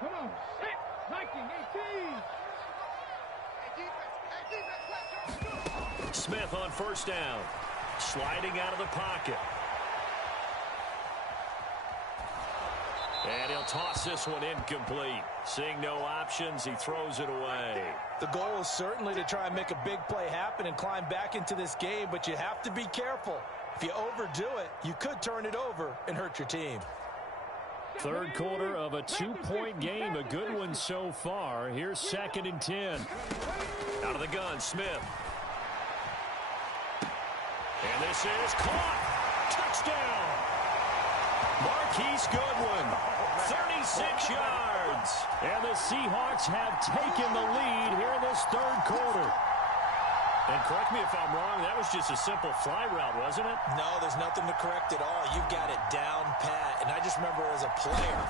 Come on. Set. Viking 18. Smith on first down. Sliding out of the pocket. And he'll toss this one incomplete. Seeing no options, he throws it away. The goal is certainly to try and make a big play happen and climb back into this game, but you have to be careful. If you overdo it, you could turn it over and hurt your team. Third quarter of a 2-point game. A good one so far. Here's 2nd and 10. Out of the gun, Smith. And this is caught. Touchdown. Marquise Goodwin. 36 yards. And the Seahawks have taken the lead here in this third quarter. And correct me if I'm wrong, that was just a simple fly route, wasn't it? No, there's nothing to correct at all. You've got it down pat. And I just remember as a player,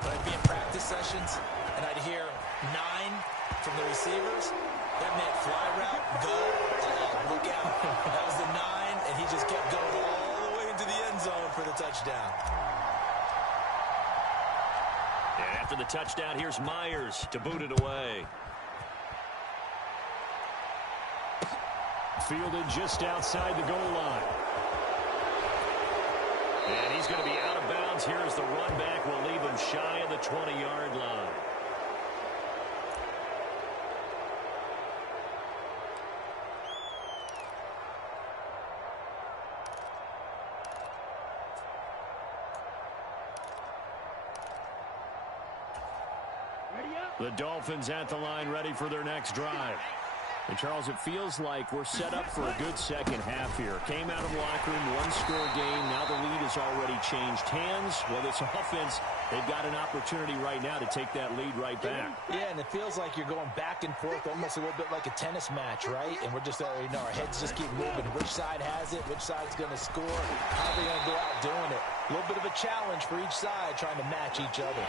when I'd be in practice sessions, and I'd hear 9 from the receivers, that meant fly route, go, look out. That was the 9, and he just kept going all the way into the end zone for the touchdown. And after the touchdown, here's Myers to boot it away. Fielded just outside the goal line. And he's going to be out of bounds here as the run back will leave him shy of the 20-yard line. The Dolphins at the line ready for their next drive. And, Charles, it feels like we're set up for a good second half here. Came out of the locker room, one-score game. Now the lead has already changed hands. Well, this offense, they've got an opportunity right now to take that lead right back. Yeah, and it feels like you're going back and forth almost a little bit like a tennis match, right? And we're just, our heads just keep moving. Which side has it? Which side's going to score? How are they going to go out doing it? A little bit of a challenge for each side trying to match each other.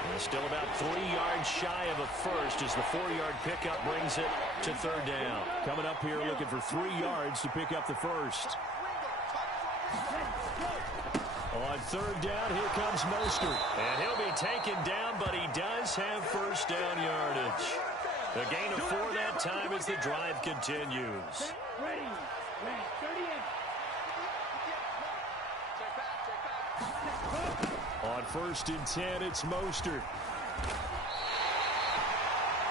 And still about 3 yards shy of a first as the 4-yard pickup brings it to third down. Coming up here looking for 3 yards to pick up the first. On third down, here comes Mostert. And he'll be taken down, but he does have first down yardage. A gain of 4 that time as the drive continues. Ready. 38. On 1st and 10, it's Mostert.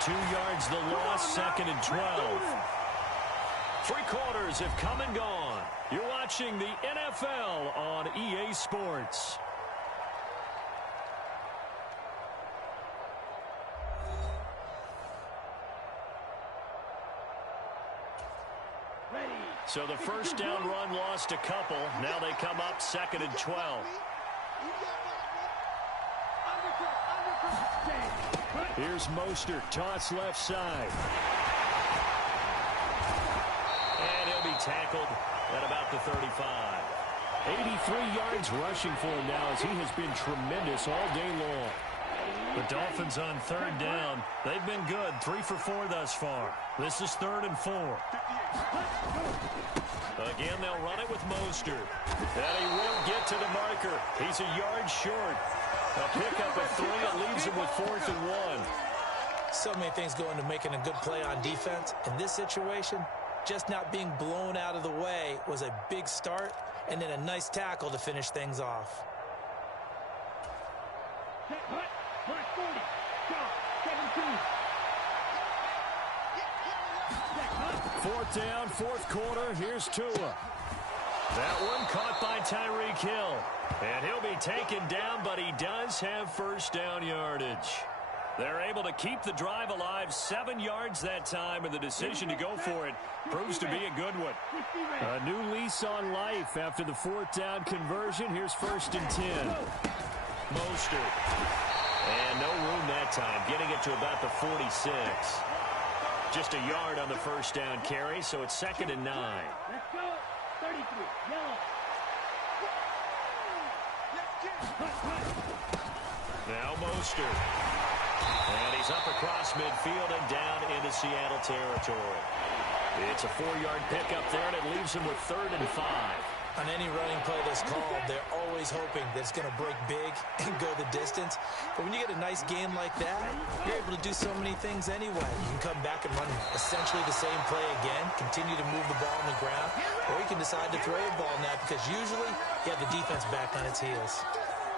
2 yards the loss, 2nd and 12. 3 quarters have come and gone. You're watching the NFL on EA Sports. So the first down run lost a couple. Now they come up 2nd and 12. Here's Mostert, toss left side. And he'll be tackled at about the 35. 83 yards rushing for him now as he has been tremendous all day long. The Dolphins on third down. They've been good, 3 for 4 thus far. This is 3rd and 4. Again, they'll run it with Mostert. And he won't get to the marker. He's a yard short. A pickup of 3. It leaves him with 4th and 1. So many things go into making a good play on defense. In this situation, just not being blown out of the way was a big start, and then a nice tackle to finish things off. Black 40. Stop. 17. Fourth down, fourth quarter. Here's Tua. That one caught by Tyreek Hill. And he'll be taken down, but he does have first down yardage. They're able to keep the drive alive, 7 yards that time, and the decision to go for it proves to be a good one. A new lease on life after the fourth down conversion. Here's first and 10. Mostert. And no room that time, getting it to about the 46. Just a yard on the first down carry, so it's 2nd and 9. Let's go. 33. Yellow. Now Mostert. And he's up across midfield and down into Seattle territory. It's a 4-yard pickup there, and it leaves him with 3rd and 5. On any running play that's called, they're always hoping that it's going to break big and go the distance. But when you get a nice game like that, you're able to do so many things anyway. You can come back and run essentially the same play again, continue to move the ball on the ground, or you can decide to throw a ball now because usually you have the defense back on its heels.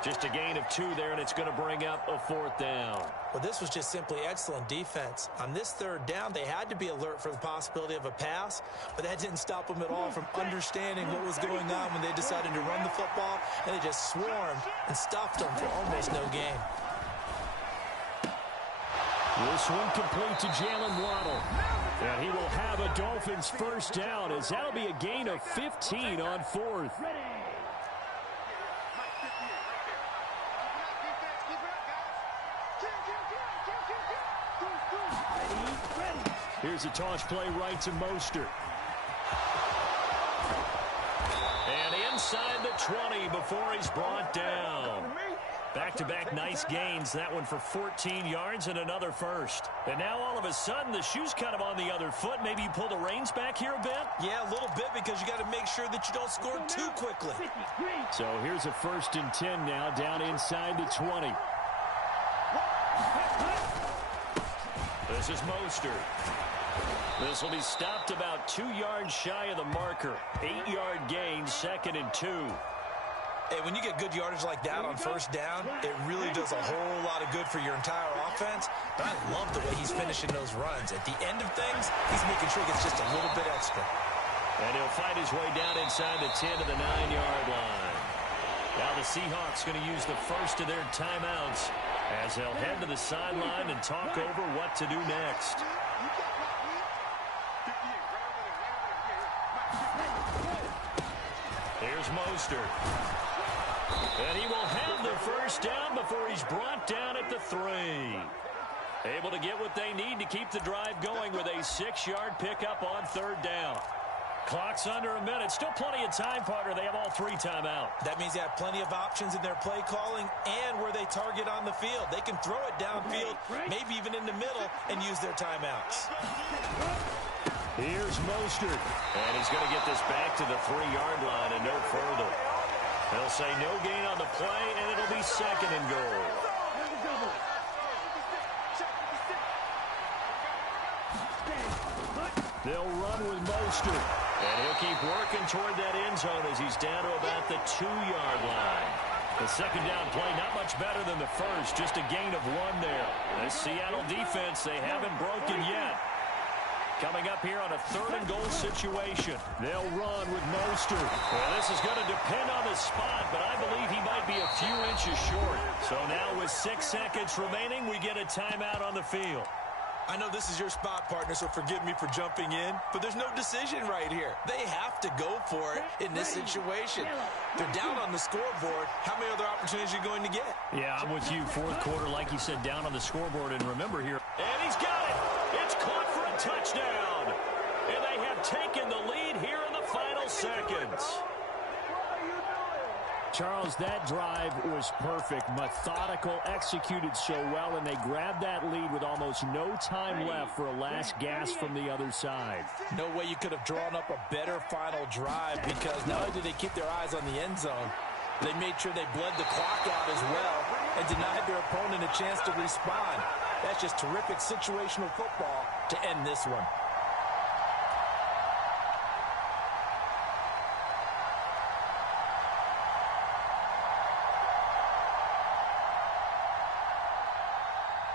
Just a gain of 2 there, and it's going to bring up a 4th down. Well, this was just simply excellent defense. On this 3rd down, they had to be alert for the possibility of a pass, but that didn't stop them at all from understanding what was going on when they decided to run the football, and they just swarmed and stuffed them for almost no gain. This one complete to Jalen Waddle. And he will have a Dolphins first down, as that'll be a gain of 15 on 4th. Here's a toss play right to Mostert. And inside the 20 before he's brought down. Back-to-back nice gains. That one for 14 yards and another first. And now all of a sudden the shoe's kind of on the other foot. Maybe you pull the reins back here a bit? Yeah, a little bit because you got to make sure that you don't score too quickly. So here's a 1st and 10 now down inside the 20. This is Mostert. This will be stopped about 2 yards shy of the marker. 8-yard gain, 2nd and 2. Hey, when you get good yardage like that on first down, it really does a whole lot of good for your entire offense. But I love the way he's finishing those runs. At the end of things, he's making sure he gets just a little bit extra. And he'll fight his way down inside the 10 to the 9-yard line. Now the Seahawks going to use the first of their timeouts as they'll head to the sideline and talk over what to do next. Here's Mostert. And he will have the first down before he's brought down at the 3. Able to get what they need to keep the drive going with a 6-yard pickup on 3rd down. Clock's under a minute. Still plenty of time, partner. They have all 3 timeouts. That means they have plenty of options in their play calling and where they target on the field. They can throw it downfield, maybe even in the middle, and use their timeouts. Here's Mostert. And he's going to get this back to the 3-yard line and no further. They'll say no gain on the play, and it'll be 2nd and goal. They'll run with Mostert. And he'll keep working toward that end zone as he's down to about the 2-yard line. The 2nd down play not much better than the first, just a gain of 1 there. The Seattle defense, they haven't broken yet. Coming up here on a 3rd and goal situation. They'll run with Mostert. Well, this is going to depend on the spot, but I believe he might be a few inches short. So now with 6 seconds remaining, we get a timeout on the field. I know this is your spot, partner, so forgive me for jumping in, but there's no decision right here. They have to go for it in this situation. They're down on the scoreboard. How many other opportunities are you going to get? Yeah, I'm with you. 4th quarter, like you said, down on the scoreboard. And remember here, and he's got it. It's caught for a touchdown. And they have taken the lead here in the final seconds. Charles, that drive was perfect, methodical, executed so well, and they grabbed that lead with almost no time left for a last gasp from the other side. No way you could have drawn up a better final drive because not only did they keep their eyes on the end zone, they made sure they bled the clock out as well and denied their opponent a chance to respond. That's just terrific situational football to end this one.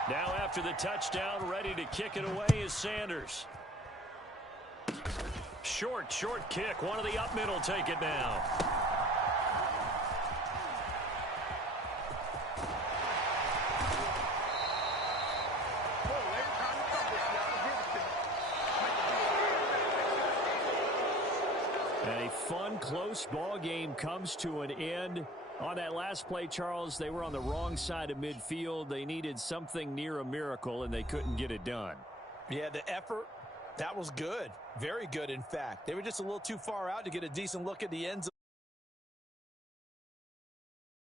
Now after the touchdown, ready to kick it away is Sanders. Short kick. One of the up middle take it now. And a fun, close ball game comes to an end. On that last play, Charles, they were on the wrong side of midfield. They needed something near a miracle, and they couldn't get it done. Yeah, the effort, that was good. Very good, in fact. They were just a little too far out to get a decent look at the end zone.